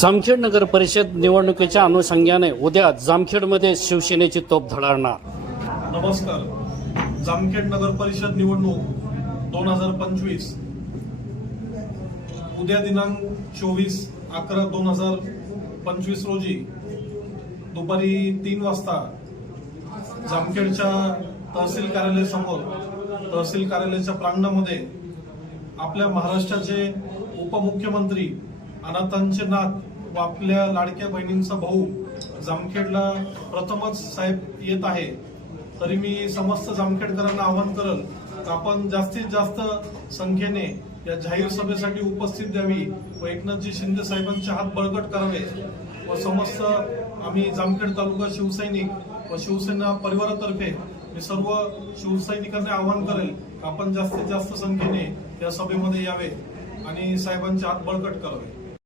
जामखेड नगर परिषद निवडणुकीच्या अनुषंगाने उद्या जामखेडमध्ये शिवसेनेची तोप धडाडणार. नमस्कार. जामखेड नगर परिषद निवडणूक दोन हजार पंचवीस. उद्या दिनांक चोवीस अकरा दोन हजार पंचवीस रोजी दुपारी तीन वाजता जामखेडच्या तहसील कार्यालयासमोर तहसील कार्यालयाच्या प्रांगणामध्ये आपल्या महाराष्ट्राचे उपमुख्यमंत्री अनाथांचे नाथ व आपल्या लाडक्या बहिणींचा भाऊ जामखेडला प्रथमच साहेब येत आहे. तरी मी समस्त जामखेडकरांना आवाहन करल आपण जास्तीत जास्त संख्येने या जाहीर सभेसाठी उपस्थित द्यावी व एकनाथजी शिंदे साहेबांचे हात बळकट करावे व समस्त आम्ही जामखेड तालुका शिवसैनिक व शिवसेना परिवारातर्फे मी सर्व शिवसैनिकांना आवाहन करेल आपण जास्तीत जास्त संख्येने या सभेमध्ये यावे आणि साहेबांचे हात बळकट करावे.